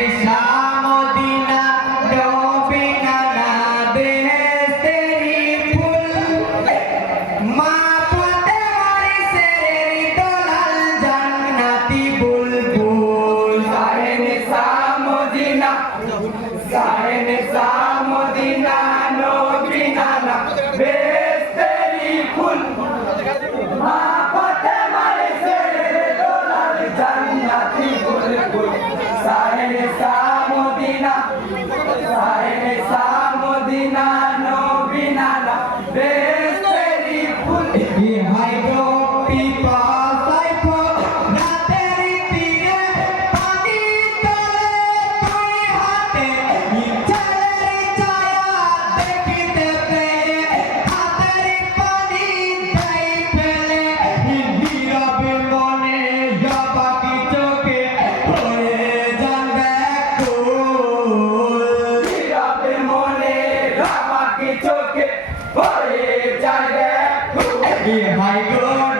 Deixar એ hi God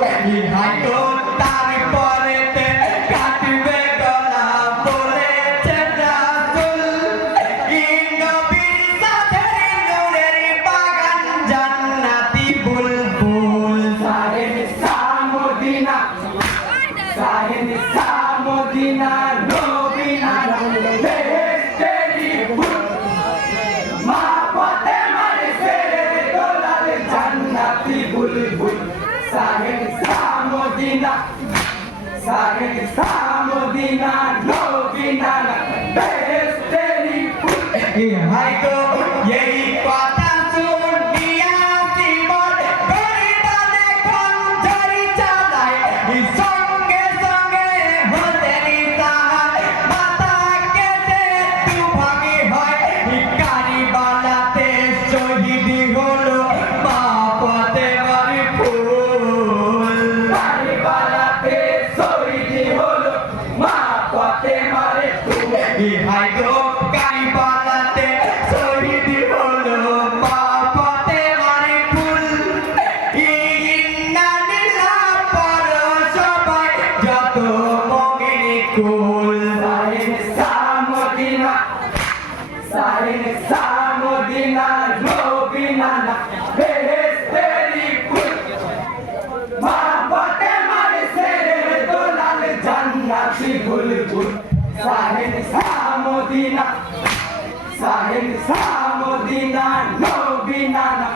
bạn nhìn thấy tôi. Madinar, no Vinar, best any food. সারে সামদিনা জবিনা না। বেহেস্তেরি ফুল মহব্বতে মারছে রে দোলাল জান্নাতি বুলবুল। সারে সামদিনা সারে না।